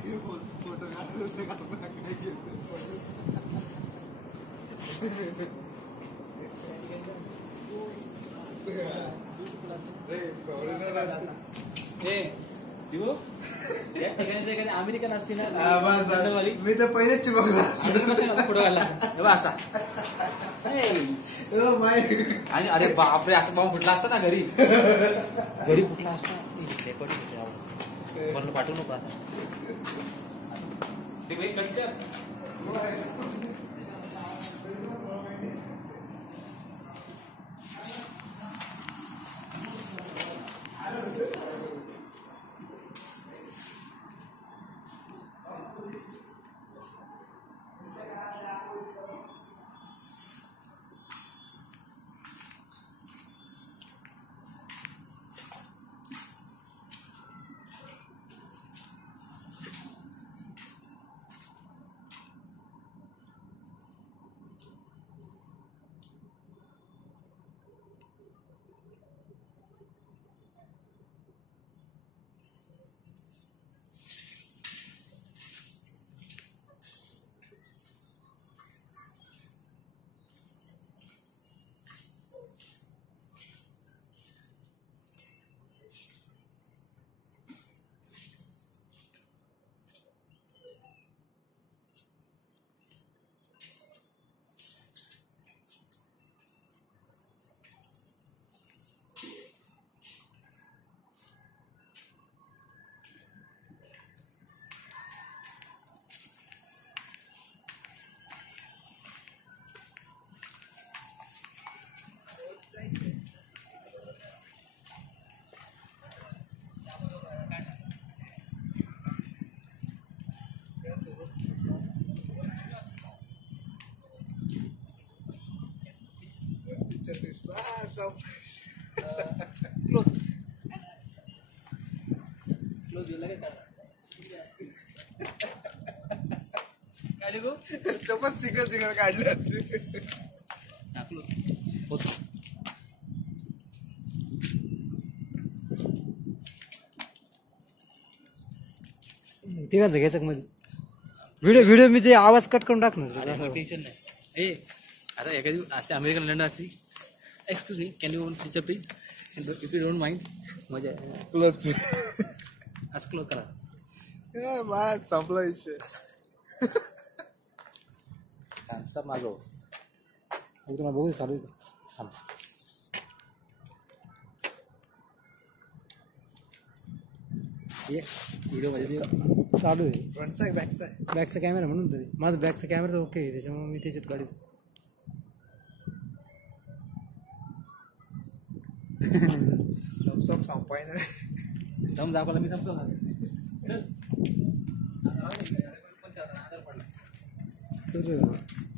photo American असते ना मी तर पहिलेच चिपकला फोटो काढला असा आणि अरे बापरे असं बाबा फुटला असता ना घरी फुटला असता मला पाठवू नको आता सिंगल काढलं टाकलो तिघांचं घ्यायचं मध्ये व्हिडिओ मी ते आवाज कट करून टाकणार टेन्शन नाही आता एखादी असे अमेरिकन लंडन असते excuse me can you teacher please if you don't mind मजा क्लोज असं क्लोज करा बाहेर संपला विषय सब मागव तुम्हाला बघू चालू व्हिडिओ मध्ये चालू आहे फ्रंटचा आहे बॅकचा कॅमेरा म्हणून तरी माझं बॅकचा कॅमेराचा ओके आहे त्याच्यामुळे मी त्याच्यात गाडीत थम्सअप संपाय नाही दम दाखवला मी संपतो चल